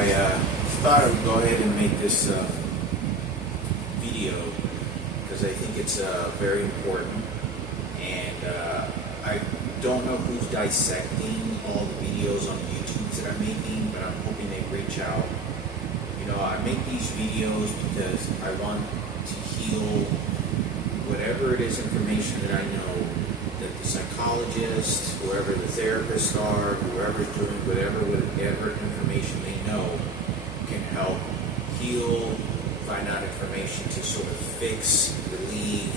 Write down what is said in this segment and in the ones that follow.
I thought I would go ahead and make this video because I think it's very important, and I don't know who's dissecting all the videos on YouTube that I'm making, but I'm hoping they reach out. You know, I make these videos because I want to heal whatever it is information that I know that the psychologist, whoever the therapists are, whoever's doing whatever information they know can help heal, find out information to sort of fix, relieve,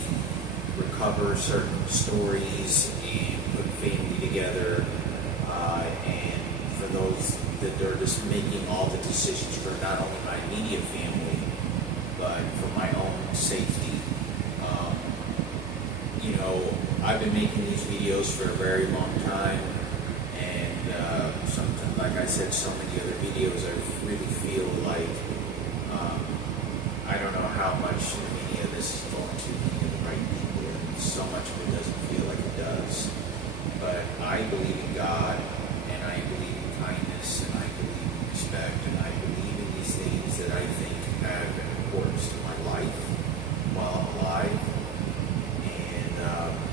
recover certain stories, and put family together. And for those that are just making all the decisions for not only my immediate family, but for my own safety. You know, I've been making these videos for a very long time, and sometimes, like I said, so many other videos, I really feel like I don't know how much any of this is going to be the right people, and so much of it doesn't feel like it does. But I believe in God, and I believe in kindness, and I believe in respect, and I believe in these things that I think have an importance to my life while I'm alive.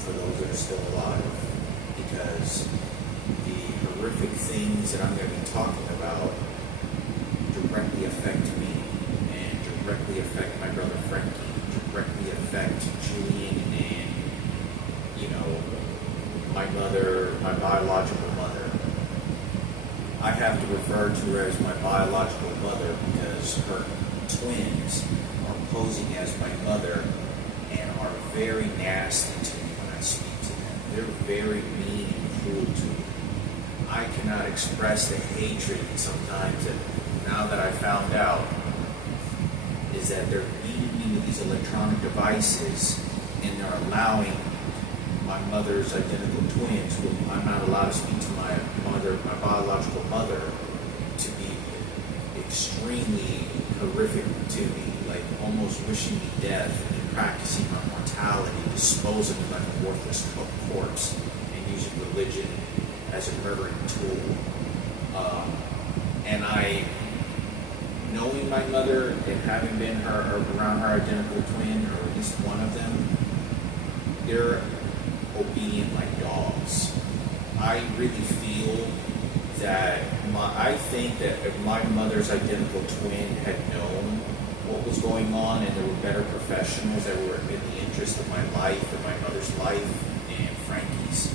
For those that are still alive, because the horrific things that I'm going to be talking about directly affect me, and directly affect my brother Frankie, directly affect Julian, and, you know, my mother, my biological mother. I have to refer to her as my biological mother because her twins are posing as my mother and are very nasty to me when I speak to them. They're very mean and cruel to me. I cannot express the hatred sometimes that now that I found out is that they're beating me with these electronic devices, and they're allowing my mother's identical twins, who I'm not allowed to speak to my mother, my biological mother, to be extremely horrific to me, like almost wishing me death, practicing my mortality, disposing of like a worthless corpse, and using religion as a murdering tool. And I, knowing my mother and having been around her identical twin, or at least one of them, they're obedient like dogs. I really feel that I think that if my mother's identical twin had known what was going on, and there were better professionals that were in the interest of my life and my mother's life and Frankie's,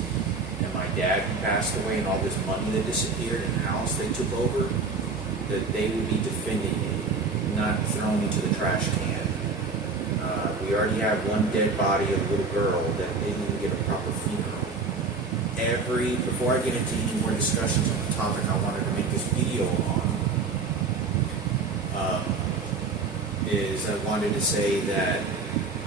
and my dad who passed away, and all this money that disappeared in the house they took over, that they would be defending me, not throwing me to the trash can. We already have one dead body of a little girl that didn't even get a proper funeral. Before I get into any more discussions on the topic I wanted to make this video on, I wanted to say that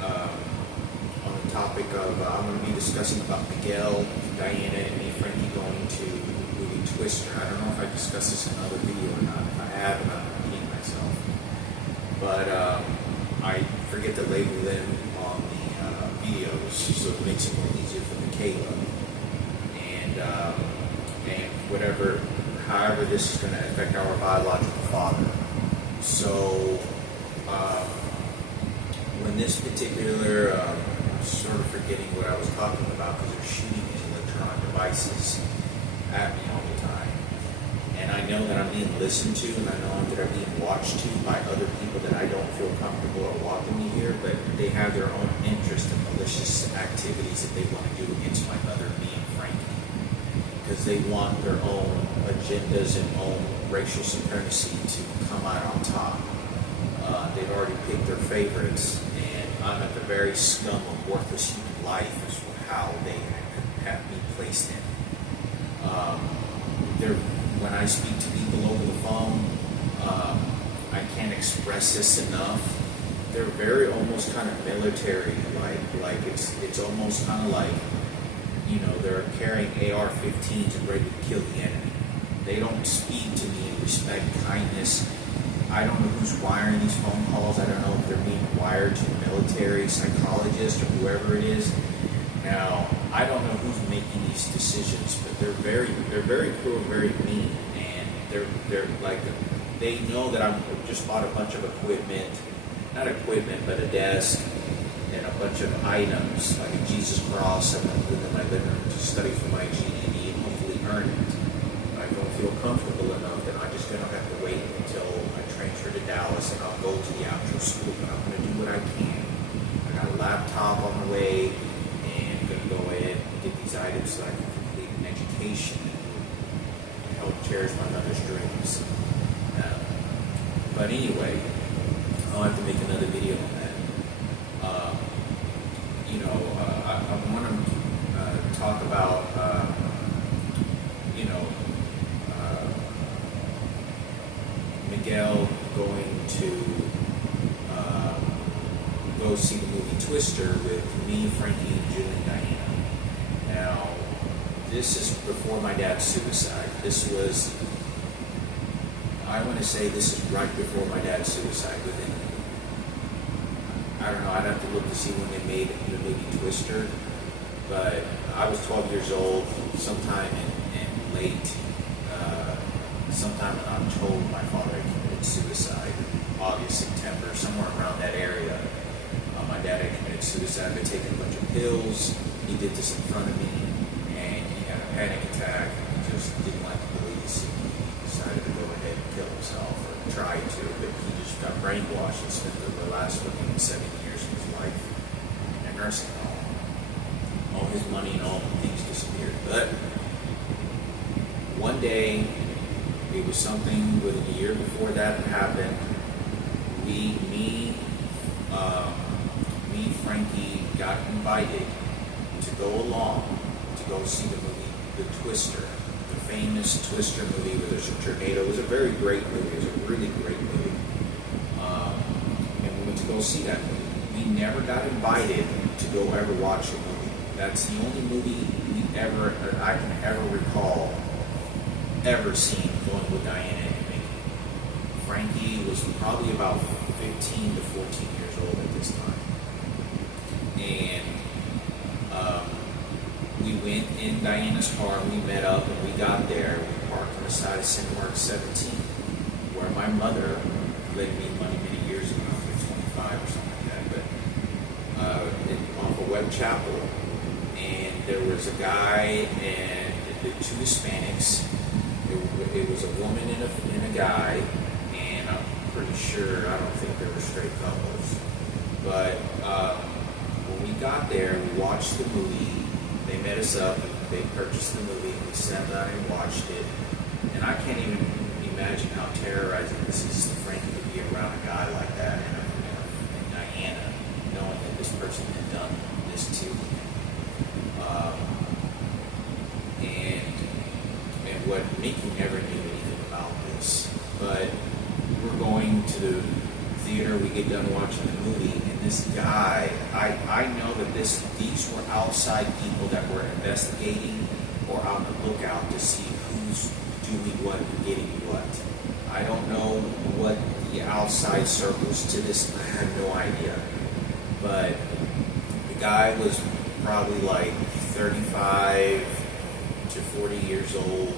on the topic of, I'm going to be discussing about Miguel, Diana, and me, Frankie, going to the movie Twister. I don't know if I discussed this in another video or not. If I have, I'm repeating myself. But I forget to label them on the videos, so it makes it more easier for Michaela. And whatever, however this is going to affect our biological father. So, when this particular, sort of forgetting what I was talking about because they're shooting these electronic devices at me all the time. And I know that I'm being listened to, and I know that I'm being watched to by other people that I don't feel comfortable or welcome me here, but they have their own interest in malicious activities that they want to do against my mother, me, and Frankie. Because they want their own agendas and own racial supremacy to come out on top. They've already picked their favorites, and I'm at the very scum of worthless human life is how they have me placed in. When I speak to people over the phone, I can't express this enough. They're very almost kind of military, like it's almost kind of like, you know, they're carrying AR-15s and ready to kill the enemy. They don't speak to me in respect, kindness. I don't know who's wiring these phone calls. I don't know if they're being wired to a military psychologist or whoever it is. Now, I don't know who's making these decisions, but they're very cruel, very mean, and they're like they know that I just bought a bunch of equipment, not equipment, but a desk and a bunch of items, like a Jesus cross I'm going to put in my living room to study for my GED and hopefully earn it. If I don't feel comfortable enough, then I'm just going to have to wait until I transfer to Dallas and I'll go to the actual school, but I'm going to do what I can. I got a laptop on the way, and I'm going to go ahead and get these items so I can complete an education and help cherish my mother's dreams. But anyway, I'll have to make another video on that. I want to talk about, Miguel going to go see the movie Twister with me, Frankie, and Jill and Diana. Now, this is before my dad's suicide. I want to say this is right before my dad's suicide. Within, I don't know, I'd have to look to see when they made the movie Twister. But I was 12 years old, sometime in late, sometime in October, my father had committed suicide. August, September, somewhere around that area. My dad had committed suicide by taking a bunch of pills. He did this in front of me, and he had a panic attack. He just didn't like the police. He decided to go ahead and kill himself, or tried to, but he just got brainwashed and spent the last 7 years of his life in a nursing home. All his money and all the things disappeared. But one day, it was something within a year before that happened. Frankie got invited to go along to go see the movie, The Twister, the famous Twister movie where there's a tornado. It was a very great movie. It was a really great movie. And we went to go see that movie. We never got invited to go ever watch the movie. That's the only movie I can ever recall ever seen going with Diana and me. Frankie was probably about 15 to 14 years old at this time. And we went in Diana's car, and we met up, and we got there. We parked on the side of Cinemark 17, where my mother lent me money many years ago, like 25 or something like that, off of Webb Chapel. And there was a guy and the two Hispanics. It was a woman and a guy, and I'm pretty sure, I don't think they were straight couples. But when we got there, we watched the movie. They met us up, and they purchased the movie, and we sat down and watched it. And I can't even imagine how terrorizing this is to Frankie to be around a guy like that, and Diana, knowing that this person had done this to him. And what Mickey never knew anything about this, but we're going to the theater, we get done watching the movie, and this guy, I know that these were outside people that were investigating or on the lookout to see who's doing what and getting what. I don't know what the outside circles to this, I have no idea. But the guy was probably like 35 to 40 years old.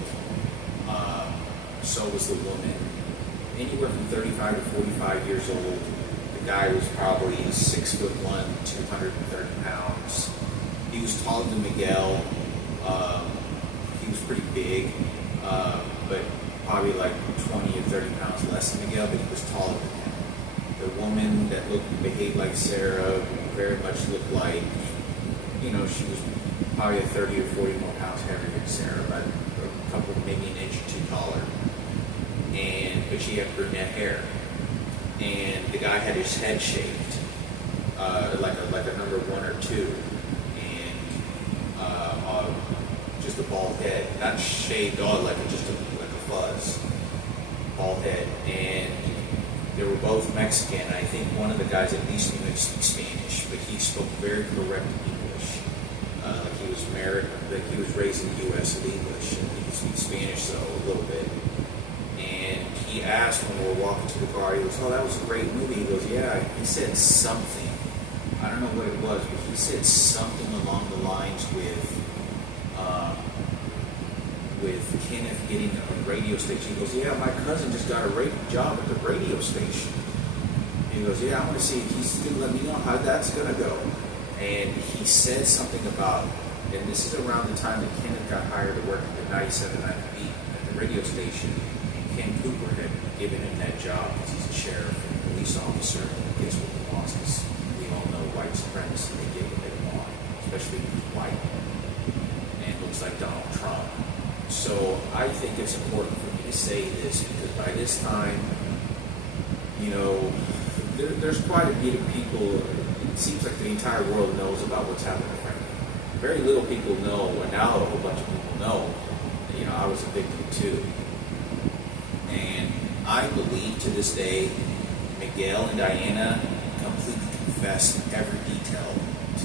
So was the woman. Anywhere from 35 to 45 years old. The guy was probably 6'1", 230 pounds. He was taller than Miguel. He was pretty big, but probably like 20 or 30 pounds less than Miguel, but he was taller than him. The woman that behaved like Sarah very much looked like, she was probably 30 or 40 more pounds heavier than Sarah, but a couple, maybe an inch or two taller. But she had brunette hair. And the guy had his head shaved, like a number 1 or 2, and just a bald head, not shaved all, like a fuzz, bald head. And they were both Mexican. I think one of the guys at least knew Spanish, but he spoke very correct English. Like he was married, like he was raised in the U.S. with English, and he could speak Spanish so a little bit. And he asked when we were walking to the car, he goes, "Oh, that was a great movie." He goes, "Yeah." He said something. I don't know what it was, but he said something along the lines with, with Kenneth getting a radio station. He goes, yeah, my cousin just got a job at the radio station. He goes, yeah, I want to see if he's going to let me know how that's going to go. And he said something about, and this is around the time that Kenneth got hired to work at the 97.9 Beat at the radio station. And Ken Cooper had given him that job because he's a sheriff and a police officer. And guess what he wants? Because we all know white supremacy, they get what they want, especially if he's white. And looks like Donald Trump. So I think it's important for me to say this because by this time, there's quite a bit of people. It seems like the entire world knows about what's happening in Franklin. Very little people know, and now a whole bunch of people know. I was a victim too. And I believe to this day, Miguel and Diana completely confessed every detail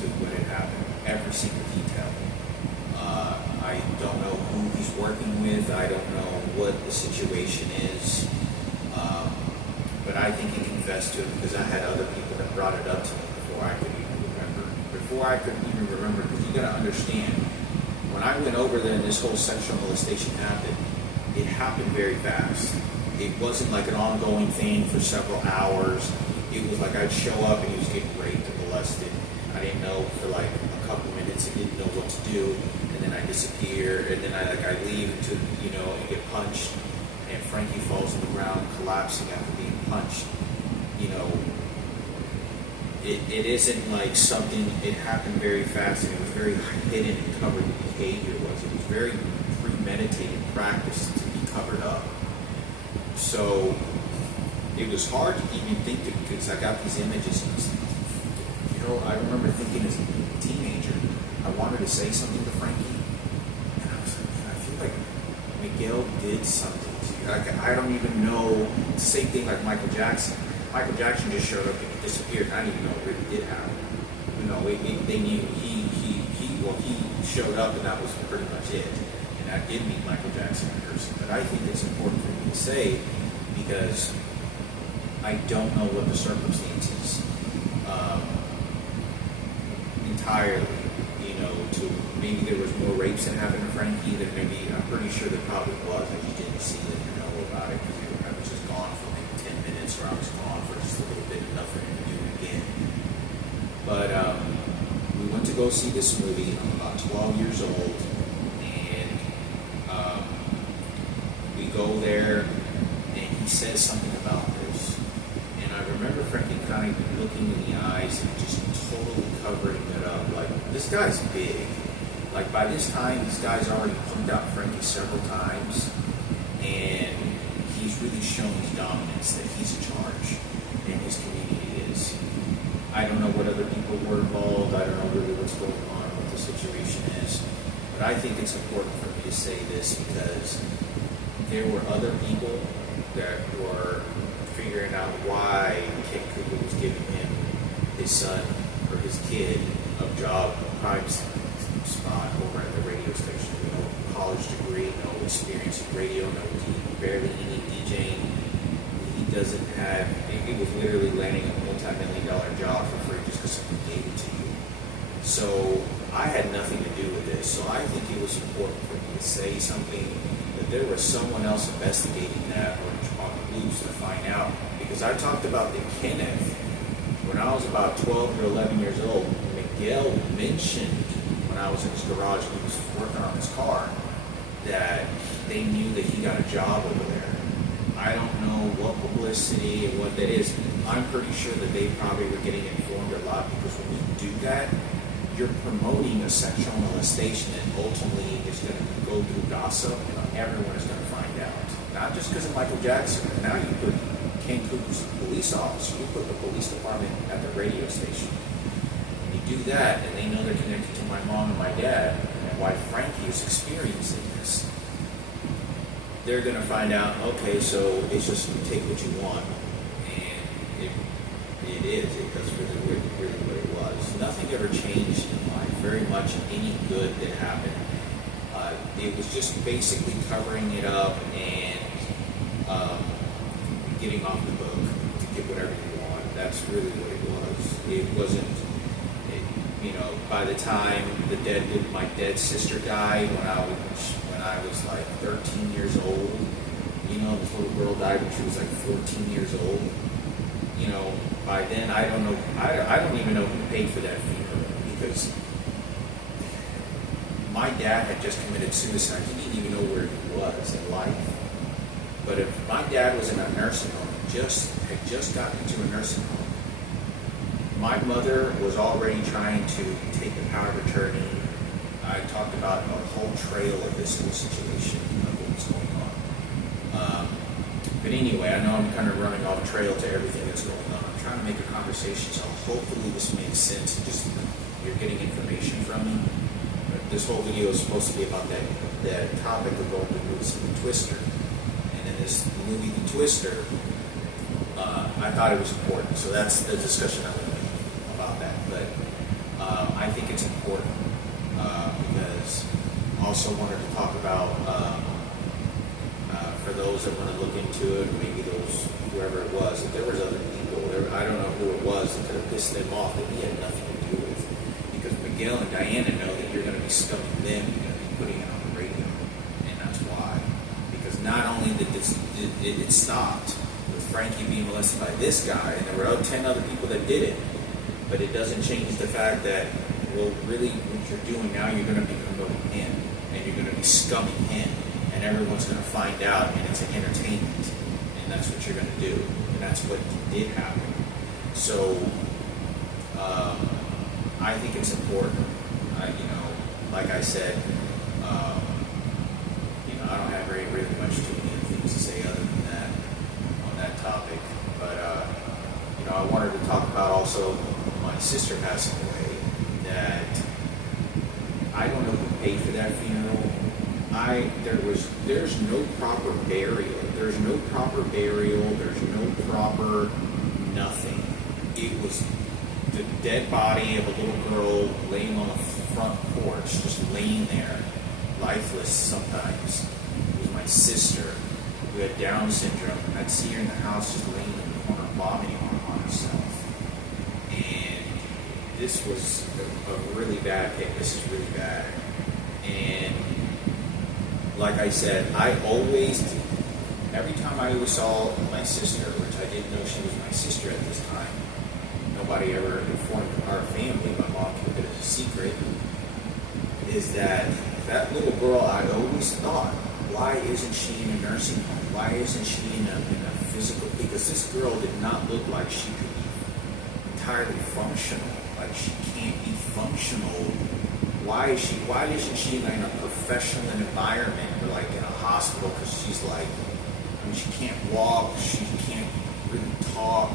to what had happened, every single detail. I don't know who he's working with. I don't know what the situation is. But I think he confessed to it because I had other people that brought it up to me before I could even remember. Because you got to understand, when I went over there and this whole sexual molestation happened, it happened very fast. It wasn't like an ongoing thing for several hours. It was like I'd show up and he was getting raped and molested. I didn't know for like a couple minutes. I didn't know what to do. And then I disappear. And then I leave and get punched. And Frankie falls on the ground, collapsing after being punched. It isn't like something, it happened very fast and it was very hidden and covered. The behavior was. It was very premeditated practice to be covered up. So it was hard to even think of because I got these images. And I remember thinking as a teenager, I wanted to say something to Frankie. And I was like, I feel like Miguel did something to you. I don't even know. It's the same thing like Michael Jackson. Michael Jackson just showed up and he disappeared. I didn't even know it really did happen. They knew he showed up and that was pretty much it. And I did meet Michael Jackson in person. But I think it's important for me to say because I don't know what the circumstances entirely. To maybe there was more rapes that happened to Frankie. That maybe I'm pretty sure there probably was. I just didn't see it or know about it because I was just gone for maybe 10 minutes, or I was gone for just a little bit, enough for him to do it again. But we went to go see this movie. I'm about 12 years old, and we go there, and he says something about this, and I remember Frankie kind of looking in the eyes and just totally covering it up. Like, this guy's big. Like, by this time, this guy's already punked out Frankie several times, and he's really shown his dominance, that he's in charge, and his community is. I don't know what other people were involved. I don't know really what's going on, what the situation is. But I think it's important for me to say this because there were other people that were figuring out why Ken Cooper was giving him his son or his kid a job, a prime spot over at the radio station. No college degree, no experience in radio, barely any DJing. He doesn't have, it was literally landing a multi-million-dollar job for free just because someone gave it to you. So I had nothing to do with this. So I think it was important for me to say something, that there was someone else investigating that or on the loose to find out. Because I talked about the Kenneth when I was about 12 or 11 years old. Miguel mentioned when I was in his garage and he was working on his car that they knew that he got a job over there. I don't know what publicity and what that is. I'm pretty sure that they probably were getting informed a lot because when you do that, you're promoting a sexual molestation and ultimately is going to go through gossip and everyone is going to find out. Not just because of Michael Jackson, but now you put Ken Cooper's a police officer, you put the police department at the radio station. And you do that and they know they're connected to my mom and my dad and why Frankie is experiencing this. They're going to find out, okay, so it's just take what you want. And it is. It does really what it was. Nothing ever changed in life, very much any good that happened. It was just basically covering it up and getting off the hook to get whatever you want. That's really what it was. It wasn't, by the time my dead sister died when I was like 13 years old. You know, this little girl died when she was like 14 years old. You know, by then I don't know. I don't even know who paid for that funeral, because my dad had just committed suicide. He didn't even know where he was in life. But if my dad was in a nursing home, had just gotten into a nursing home, my mother was already trying to take the power of attorney. I talked about a whole trail of this whole situation of what was going on. But anyway, I know I'm kind of running off trail to everything that's going on. I'm trying to make a conversation, so hopefully this makes sense. Just you're getting information from me. But this whole video is supposed to be about that topic of going to movies and the Twister. And in this movie, The Twister, I thought it was important. So that's the discussion I'm going to make about that. But I think it's important because I also wanted to talk about for those that want to look into it, maybe those, whoever it was, if there was other people, I don't know who it was that could have pissed them off that he had nothing to do with. Because Miguel and Diana know that you're going to be scumming them, you're going to be putting it on the radio. And that's why. Because not only did it stopped with Frankie being molested by this guy, and there were 10 other people that did it, but it doesn't change the fact that, well, really what you're doing now, you're going to be promoting him, and you're going to be scumming him. And everyone's going to find out, and it's an entertainment, and that's what you're going to do, and that's what did happen. So, I think it's important. Like I said, I don't have really much things to say other than that on that topic. But I wanted to talk about also my sister passing away. That I don't know who paid for that funeral. There's no proper burial. There's no proper burial. There's no proper nothing. It was the dead body of a little girl laying on the front porch, just laying there, lifeless sometimes. It was my sister who had Down syndrome. I'd see her in the house just laying in the corner, vomiting on herself. And this was a really bad hit. This is really bad. And like I said, every time I always saw my sister, which I didn't know she was my sister at this time, nobody ever informed our family, my mom kept it as a secret, is that little girl, I always thought, why isn't she in a nursing home? Why isn't she in a physical, because this girl did not look like she could be entirely functional, like she can't be functional. Why isn't she in a professional environment or like in a hospital? Because she's like, she can't walk, she can't really talk,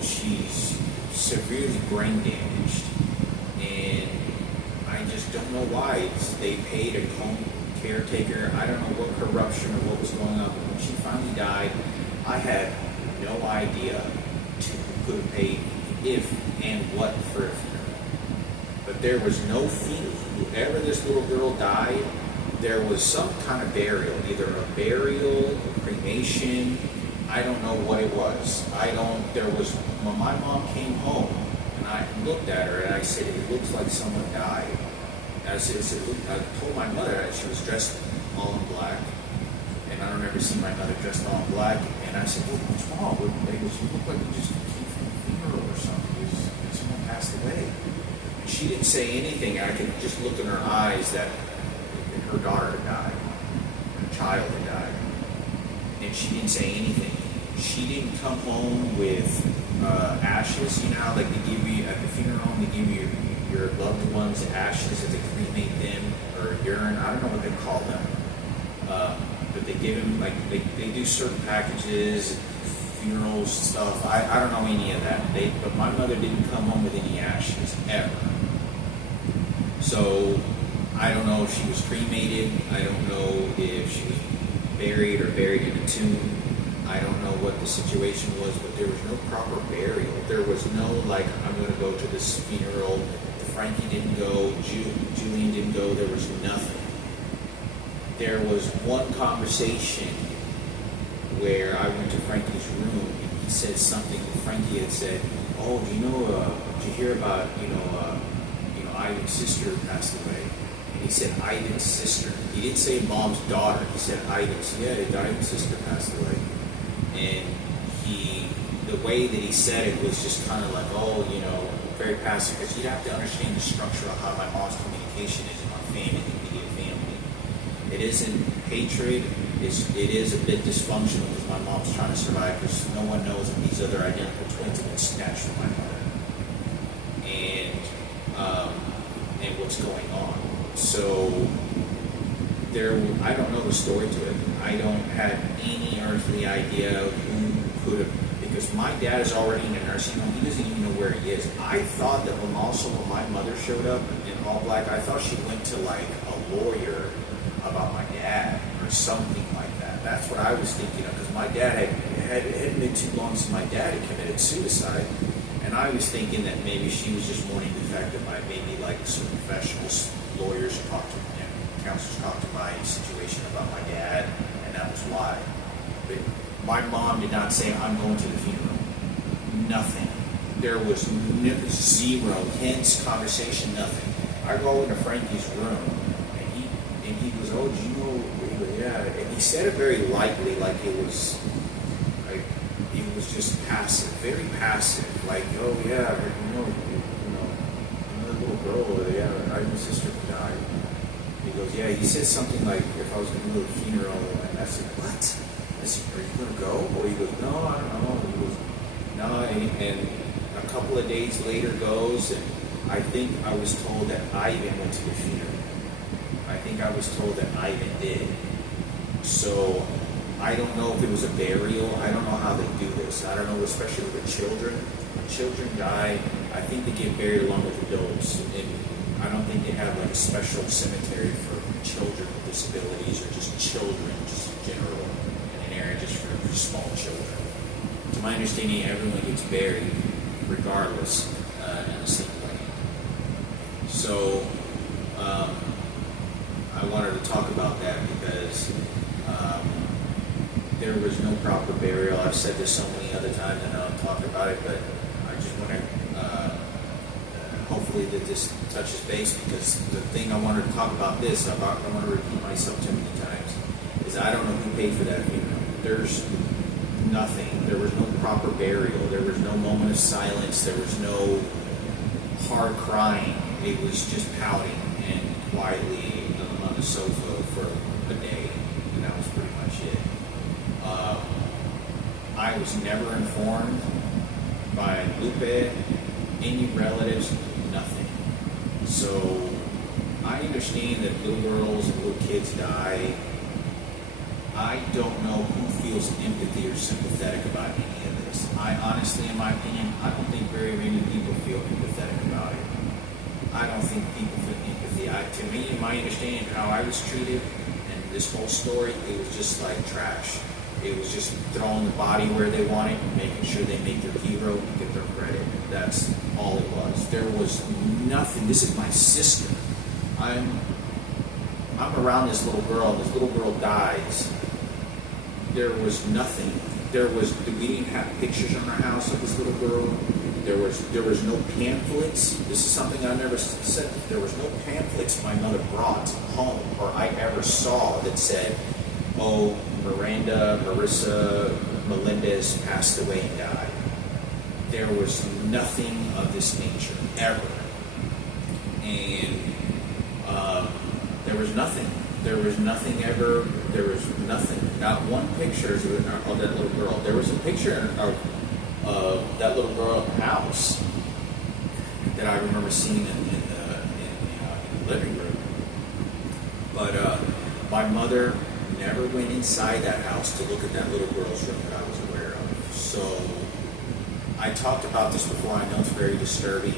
she's severely brain damaged. And I just don't know why. They paid a home caretaker. I don't know what corruption or what was going on. But when she finally died, I had no idea who could have paid if and what for a funeral. But there was no funeral. Whoever this little girl died, there was some kind of burial, either a burial, a cremation. I don't know what it was. When my mom came home, and I looked at her, and I said, it looks like someone died. I told my mother that she was dressed all in black, and I don't ever see my mother dressed all in black. And I said, well, what's wrong? You look like you just came from a funeral or something. Someone passed away. She didn't say anything. I could just look in her eyes that her daughter had died, her child had died, and she didn't say anything. She didn't come home with ashes. You know how like they give you at the funeral home, they give you your loved ones ashes as they cremate them, or urine. I don't know what they call them, but they give them they do certain packages, funerals stuff. I don't know any of that. But my mother didn't come home with any ashes ever. So I don't know if she was cremated. I don't know if she was buried in a tomb. I don't know what the situation was, but there was no proper burial. There was no I'm going to go to this funeral. Frankie didn't go. Julian didn't go. There was nothing. There was one conversation where I went to Frankie's room and he said something. Frankie had said, "Oh, did you hear about Ivan's sister passed away?" And he said Ivan's sister. He didn't say mom's daughter. He said Ivan's. Yeah, Ivan's sister passed away. And the way that he said it was just kind of like, oh, very passive, because you'd have to understand the structure of how my mom's communication is in our family, immediate family. It isn't hatred, it is a bit dysfunctional because my mom's trying to survive because no one knows if these other identical twins have been snatched from my mother. And what's going on. So I don't know the story to it. I don't have any earthly idea who could have, because my dad is already in a nursing home. He doesn't even know where he is. I thought that when my mother showed up in all black, I thought she went to like a lawyer about my dad or something like that. That's what I was thinking of, because my dad hadn't been too long since my dad had committed suicide. And I was thinking that maybe she was just mourning the fact that maybe like some professionals, lawyers talked to him, counselors talked to my situation about my dad, and that was why. But my mom did not say, I'm going to the funeral. Nothing. There was zero hints, conversation, nothing. I go into Frankie's room, and he goes, oh, do you know? Yeah. And he said it very lightly, like it was just passive, very passive. Like, oh yeah, another little girl, yeah, my sister died. He goes, yeah. He said something like, if I was going to go to the funeral, and I said, what? I said, are you going to go? Or he goes, no, I don't know. He goes, no, and a couple of days later goes, and I think I was told that Ivan went to the funeral. I think I was told that Ivan did. So I don't know if it was a burial. I don't know how they do this. I don't know, especially with children. When children die, I think they get buried along with adults. And I don't think they have like a special cemetery for children with disabilities or just children, just in general, in an area just for small children. To my understanding, everyone gets buried regardless in the same way. So I wanted to talk about that because there was no proper burial. I've said this so many other times and I don't talk about it, but I just want to hopefully that this touches base, because the thing I wanted to talk about this, I want to repeat myself too many times, is I don't know who paid for that funeral. There's nothing. There was no proper burial. There was no moment of silence. There was no hard crying. It was just pouting and quietly on the sofa for a day, and that was pretty much it. I was never informed by Lupe, any relatives, nothing. So I understand that little girls and little kids die. I don't know who feels empathy or sympathetic about any of this. I honestly, in my opinion, I don't think very many people feel empathetic about it. I don't think people feel empathy. To me, in my understanding of how I was treated and this whole story, it was just like trash. It was just throwing the body where they want it, making sure they make their hero and get their credit. That's all it was. There was nothing. This is my sister. I'm around this little girl, and this little girl dies. There was nothing. We didn't have pictures on our house of this little girl. There was no pamphlets. This is something I never said. There was no pamphlets my mother brought home or I ever saw that said, oh, Marissa Melendez passed away and died. There was nothing of this nature, ever. And there was nothing. There was nothing ever. There was nothing. Not one picture of that little girl. There was a picture of that little girl in the house that I remember seeing in the living room. But my mother never went inside that house to look at that little girl's room that I was aware of. So I talked about this before. I know it's very disturbing.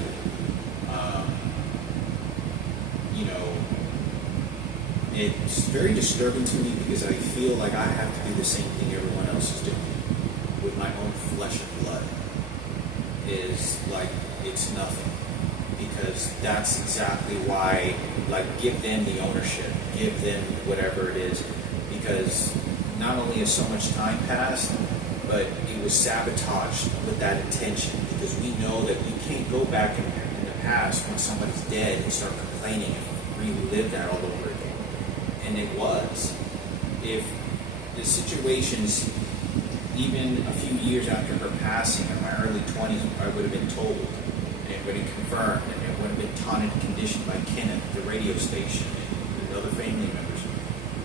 It's very disturbing to me because I feel like I have to do the same thing everyone else is doing with my own flesh and blood. Is like, it's nothing. Because that's exactly why, like, give them the ownership, give them whatever it is. Because not only has so much time passed, but it was sabotaged with that intention. Because we know that we can't go back in the past when somebody's dead and start complaining and relive that all over again. And it was. If the situations, even a few years after her passing, in my early 20s, I would have been told, and it would have been confirmed, and it would have been taunted and conditioned by Kenneth, the radio station, and other family members,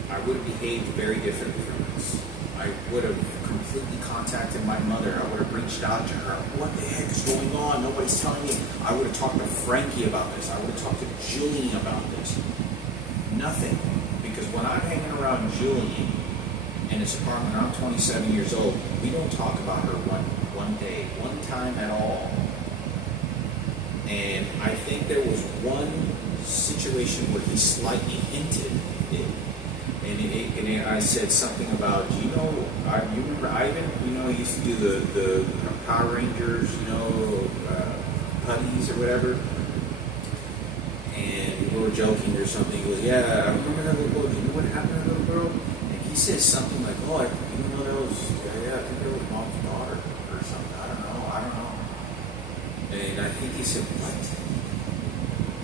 I would have behaved very differently from this. I would have completely contacted my mother. I would have reached out to her. What the heck is going on? Nobody's telling me. I would have talked to Frankie about this. I would have talked to Julian about this. Nothing. Because when I'm hanging around Julian in his apartment, I'm 27 years old, we don't talk about her one day, one time at all. And I think there was one situation where he slightly hinted it. And I said something about, you remember Ivan? He used to do the Power Rangers, putties or whatever. And we were joking or something. He goes, yeah, I remember that little girl. You know what happened to that little girl? And he said something like, oh, I think that was mom's daughter or something. I don't know. And I think he said, what?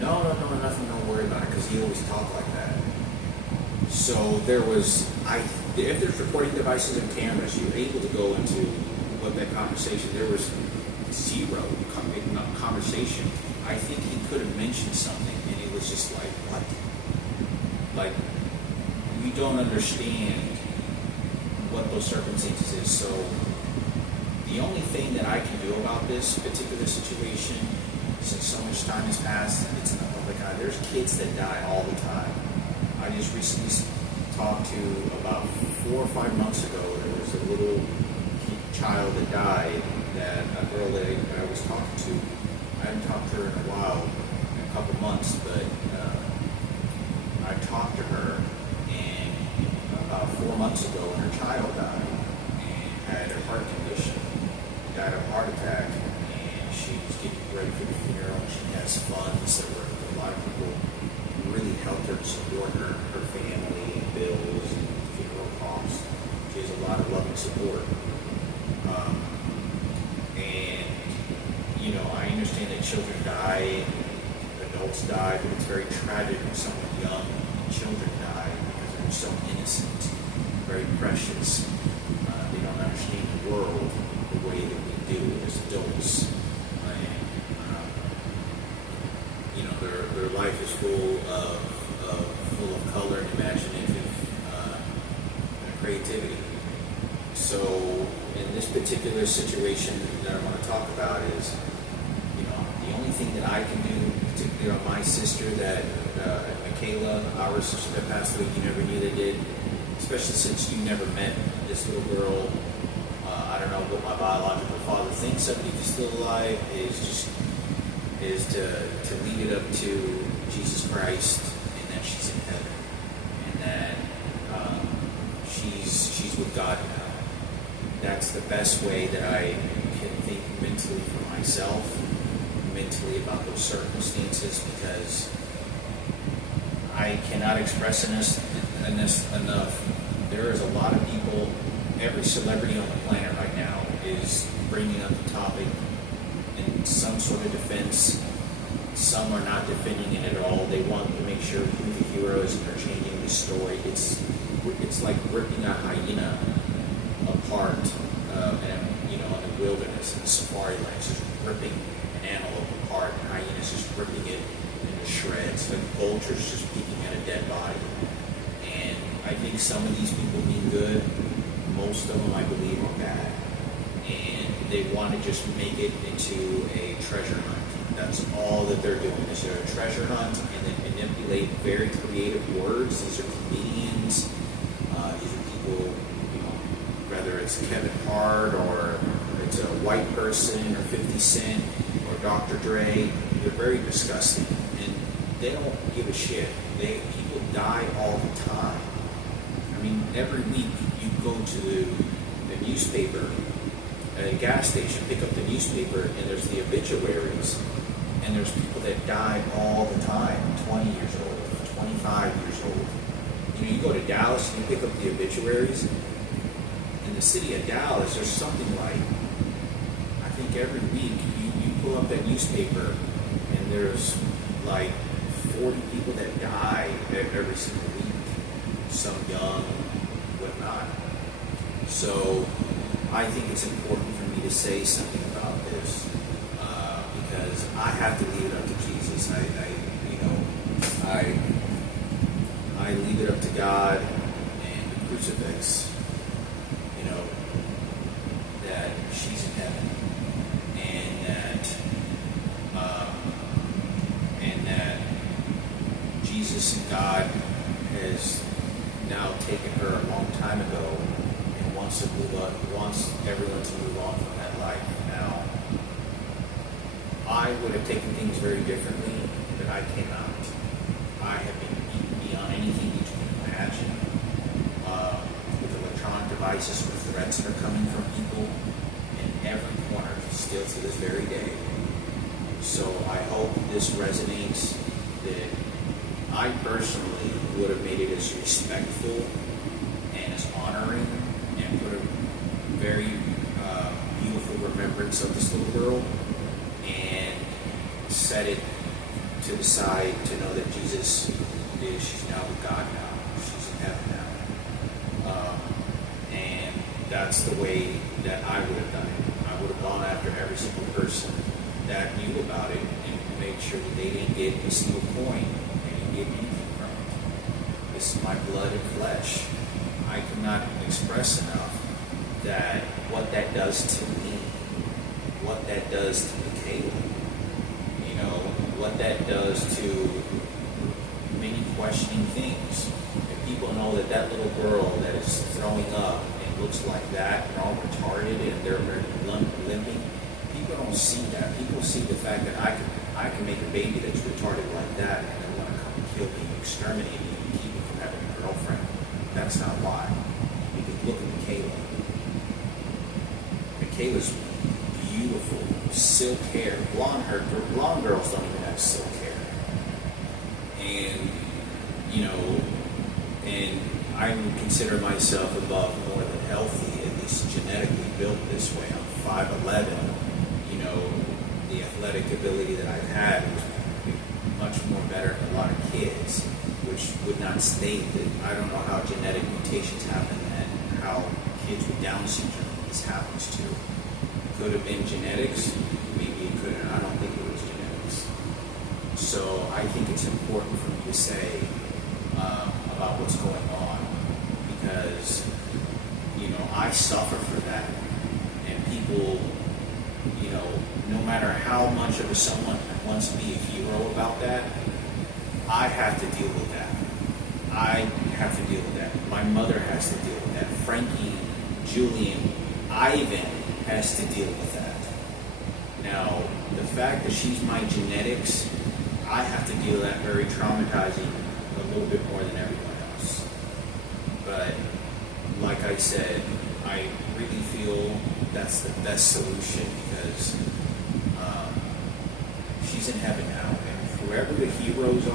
No, nothing, don't worry about it, because he always talked like that. So there was, if there's recording devices and cameras, you're able to go into what that conversation, there was zero conversation. I think he could have mentioned something, and it was just like, what? Like, we don't understand what those circumstances is. So the only thing that I can do about this particular situation, since so much time has passed, and it's in the public eye, there's kids that die all the time. I just recently talked to, about 4 or 5 months ago, there was a little child that died, that a girl that I was talking to, I haven't talked to her in a while, in a couple months, but I talked to her, and about 4 months ago, when her child died, and had a heart condition, died of a heart attack, and she was getting ready for the funeral. She has funds. There were a lot of people who really helped her support her family, and bills, and funeral costs. She has a lot of loving support. And, I understand that children die, adults die, but it's very tragic when someone young, children die, because they're so innocent, very precious. They don't understand the world the way that we do as adults. And, their life is full of color and imaginative creativity. So in this particular situation that I want to talk about is, the only thing that I can do, particularly on my sister, that Michaela, our sister that passed away, you never knew they did, especially since you never met this little girl. I don't know what my biological father thinks of it, if he's still alive, is to leave it up to Jesus Christ, and that she's in heaven, and that she's with God now. That's the best way that I can think mentally for myself, mentally about those circumstances, because I cannot express enough. There is a lot of people, every celebrity on the planet right now is bringing up the topic in some sort of defense. Some are not defending it at all. They want to make sure who the hero is, and they're changing the story. It's like ripping a hyena apart, in the wilderness, in the safari lands, just ripping an antelope apart, and hyenas just ripping it into shreds, like vultures just picking at a dead body. And I think some of these people mean good. Most of them, I believe, are bad. And they want to just make it into a treasure hunt. That's all that they're doing, is they're a treasure hunt, and they manipulate very creative words. These are comedians. These are people, whether it's Kevin Hart, or it's a white person, or 50 Cent, or Dr. Dre. They're very disgusting, and they don't give a shit. People die all the time. I mean, every week you go to the newspaper, at a gas station, pick up the newspaper, and there's the obituaries, and there's people that die all the time, 20 years old, 25 years old. You go to Dallas and you pick up the obituaries. In the city of Dallas, there's something like, I think every week you pull up that newspaper, and there's like 4 40 people that die every single week, some young, whatnot. So I think it's important for me to say something about this because I have to leave it up to Jesus. I leave it up to God and the crucifix. That she's in heaven, and that Jesus and God has now taken her a long time ago and wants everyone to move on from that life. Now, I would have taken things very differently, but I cannot. I have been beaten beyond anything you can imagine. With electronic devices, with threats that are coming from people in every corner, still to this very day. So I hope this resonates, that I personally would have made it as respectful and as honoring and put a very beautiful remembrance of this little girl and set it to the side to know that she's now with God now. She's in heaven now. And that's the way that I would have done it. I would have gone after every single person that knew about it and made sure that they didn't get a single coin, they didn't get anything from it. This is my blood and flesh. I cannot express enough that what that does to me, what that does to Michaela, what that does to many questioning things. If people know that that little girl that is throwing up and looks like that and all retarded and they're limping, people don't see that. People see the fact that I can make a baby that's retarded like that and they want to come and kill me, exterminate me, and keep me from having a girlfriend. That's not why. Because look at Michaela. Michaela's beautiful, silk hair, blonde hair. Blonde girls don't even have silk hair. And, and I would consider myself above more than healthy, at least genetically built this way. I'm 5'11". The athletic ability that I've had was much more better than a lot of kids, which would not state that I don't know how genetic mutations happen and how kids with Down syndrome this happens to. Could have been genetics, maybe it couldn't. I don't think it was genetics. So I think it's important for me to say about what's going on because, I suffer for that. And people, no matter how much of someone wants to be a hero about that, I have to deal with that. I have to deal with that. My mother has to deal with that. Frankie, Julian, Ivan has to deal with that. Now, the fact that she's my genetics, I have to deal with that very traumatizing a little bit more than everyone else. But, like I said, I really feel that's the best solution because she's in heaven now. And whoever the heroes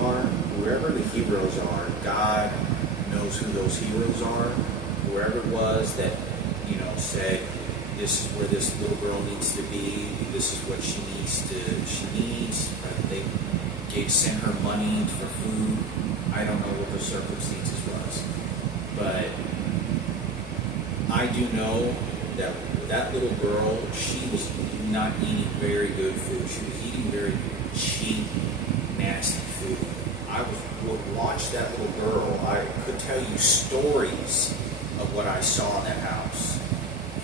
are, God knows who those heroes are. Whoever it was that, said, this is where this little girl needs to be, this is what she needs. They sent her money for food. I don't know what the circumstances was. But I do know that that little girl, she was not eating very good food. She was eating very cheap, nasty food. I would watch that little girl. I could tell you stories of what I saw in that house.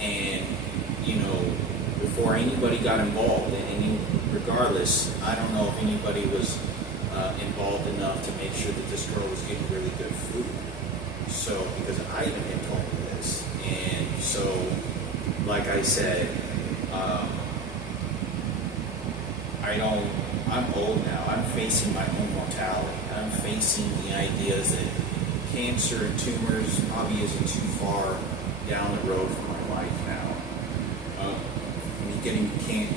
And, before anybody got involved, and regardless, I don't know if anybody was involved enough to make sure that this girl was getting really good food. So, because Ivan had told me this. And so, like I said, I'm old now. I'm facing my own mortality. I'm facing the ideas that cancer and tumors probably isn't too far down the road for my life now.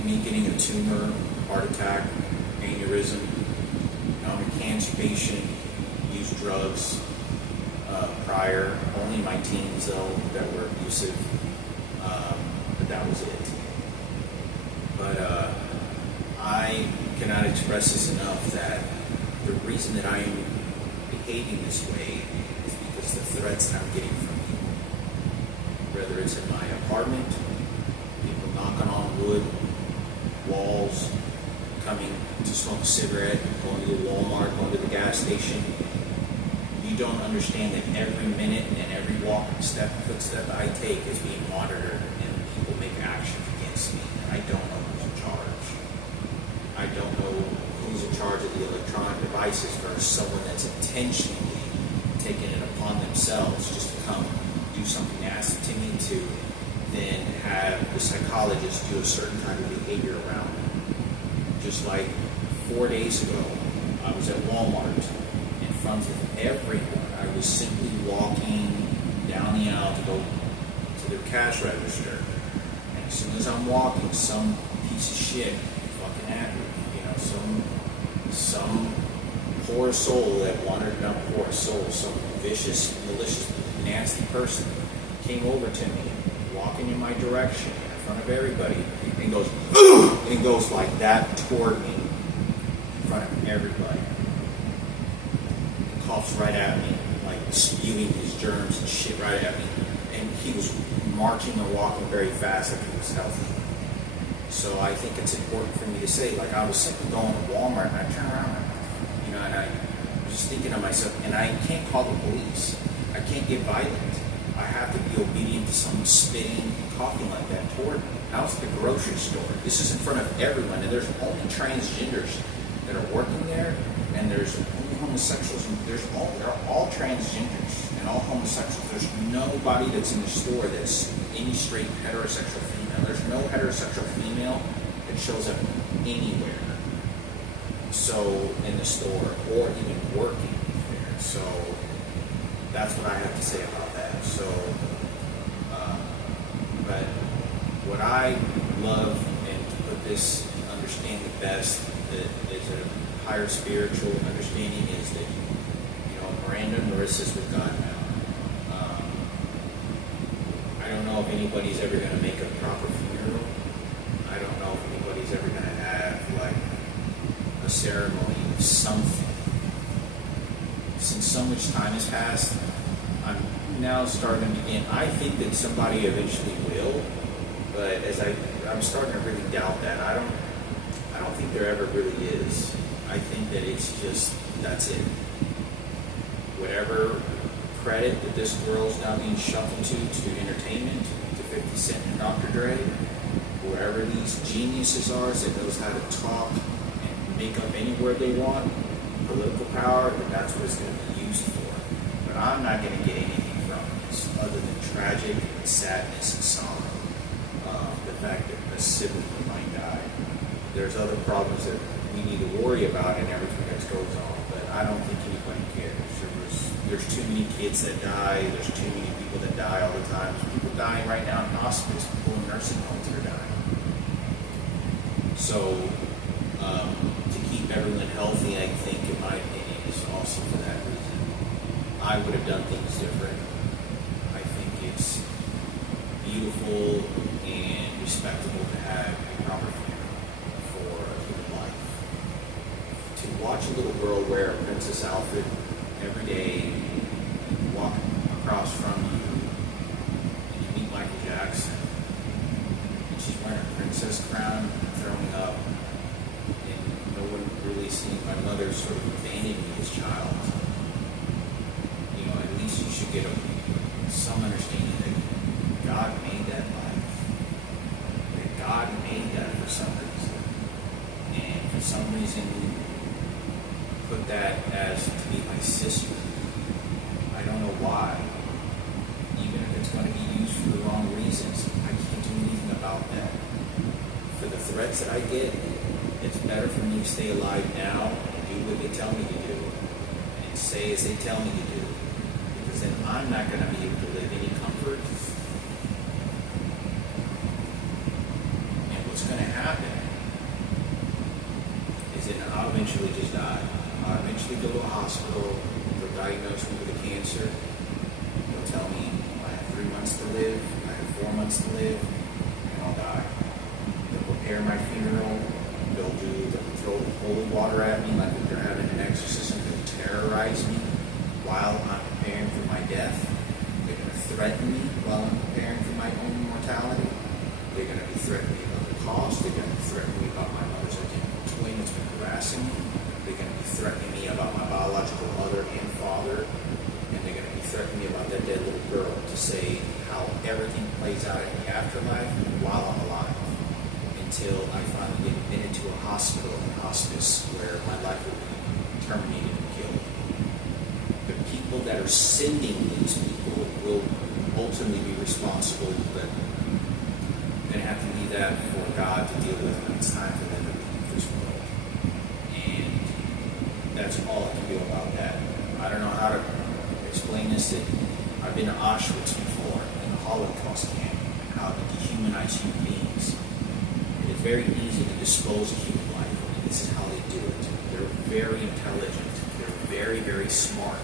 Me getting a tumor, heart attack, aneurysm. I'm a cancer patient, used drugs prior, only my teens though, that were abusive, but that was it. But I cannot express this enough that reason that I am behaving this way is because the threats that I'm getting from people. Whether it's in my apartment, people knocking on wood, walls, coming to smoke a cigarette, going to the Walmart, going to the gas station. You don't understand that every minute and every footstep I take is being monitored, and people make actions against me, and I don't know who's in charge. I don't know who's in charge of the electronic devices versus someone that's intentionally taking it upon themselves just to come do something nasty to me, to then have the psychologist do a certain kind of behavior around me. Just like 4 days ago, I was at Walmart in front of everyone. I was simply walking down the aisle to go to the cash register. And as soon as I'm walking, some piece of shit fucking at me. Some poor soul that wandered, not poor soul, some vicious, malicious, nasty person came over to me, walking in my direction in front of everybody, and goes, "Ugh!" and goes like that toward me in front of everybody. He coughs right at me, like spewing his germs and shit right at me. And he was marching and walking very fast, like he was healthy. So I think it's important for me to say, like, I was simply going to Walmart, and I turned around, and I was just thinking to myself, and I can't call the police. I can't get violent. I have to be obedient to someone spitting and coughing like that toward me. I was at the grocery store. This is in front of everyone, and there's only transgenders that are working there, and there's only homosexuals, and they're all transgenders and all homosexuals. There's nobody that's in the store that's any straight heterosexual female. There's no heterosexual female that shows up anywhere. So in the store or even working there. So that's what I have to say about that. So, but what I love, and to put this understand the best, that is a higher spiritual understanding, is that Miranda and Marissa's with God now. I don't know if anybody's ever going to make a proper funeral. I don't know if anybody's ever going to have like a ceremony of something. Since so much time has passed, I'm now starting to begin. I think that somebody eventually will, but I'm starting to really doubt that. I don't think there ever really is. I think that it's just, that's it. Whatever credit that this world's now being shuffled to entertainment, to 50 Cent and Dr. Dre, wherever these geniuses are that knows how to talk and make up any word they want, political power, that's what it's going to be used for. But I'm not going to get anything from this other than tragic and sadness and sorrow. The fact that a sibling of mine died. There's other problems that we need to worry about and everything that goes on, but I don't think anybody cares. There's too many kids that die. There's too many people that die all the time. There's people dying right now in hospitals, people in nursing homes that are dying. So to keep everyone healthy, I think, in my opinion, is also for that reason. I would have done things different. I think it's beautiful and respectable to have a proper funeral for a human life. To watch a little girl wear a princess outfit every day, walk across from you, and you meet Michael Jackson, and she's wearing a princess crown, throwing up, and no one really seeing my mother sort of abandoning me as child. At least you should get some understanding that God made that life, that God made that for some reason, and for some reason put that as to be my sister. I don't know why. Even if it's going to be used for the wrong reasons, I can't do anything about that. For the threats that I get, it's better for me to stay alive now and do what they tell me to do and say as they tell me to do, because then I'm not going to be able to live any comfort. And what's going to happen is that I'll eventually just die. I'll eventually go to a hospital. They'll diagnose me with a cancer. They'll tell me I have 3 months to live, I have 4 months to live, and I'll die. They'll prepare my funeral. They'll throw holy water at me like if they're having an exorcism afterlife while I'm alive, until I finally get admitted to a hospital and hospice where my life will be terminated and killed. The people that are sending these people will ultimately be responsible, but they're going to have to leave that for God to deal with when it's time for them to leave this world. And that's all I can do about that. I don't know how to explain this. I've been to Auschwitz before, in the Holocaust camp, and how to dehumanize human beings. It is very easy to dispose of human life, and this is how they do it. They're very intelligent. They're very, very smart.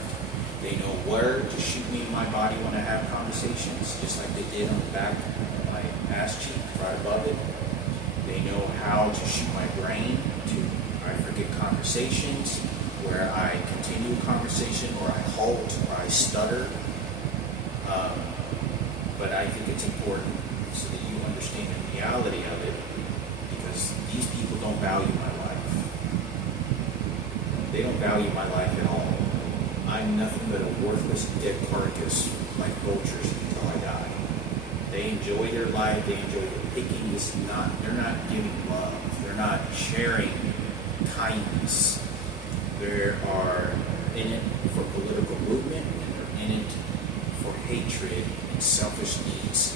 They know where to shoot me in my body when I have conversations, just like they did on the back of my ass cheek, right above it. They know how to shoot my brain to I forget conversations, where I continue a conversation, or I halt, or I stutter. But I think it's important so that you understand the reality of it, because these people don't value my life. They don't value my life at all. I'm nothing but a worthless dead carcass, like vultures, until I die. They enjoy their life. They enjoy the picking. They're not giving love. They're not sharing kindness. They are in it for political movement, and they're in it for hatred and selfish needs,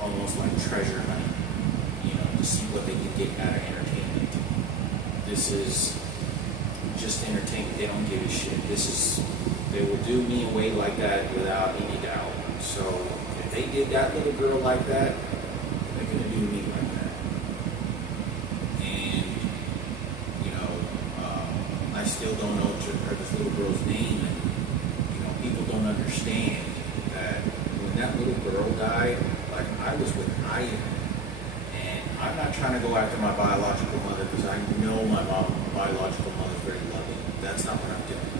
almost like treasure hunting, to see what they can get out of entertainment. This is just entertainment. They don't give a shit. They will do me away like that without any doubt. So if they did that little girl like that, they're going to do me like that. And, I still don't know this little girl's name. And, people don't understand that when that little girl died, like, I was with Ian. And I'm not trying to go after my biological mother, because I know my biological mother is very loving. That's not what I'm doing.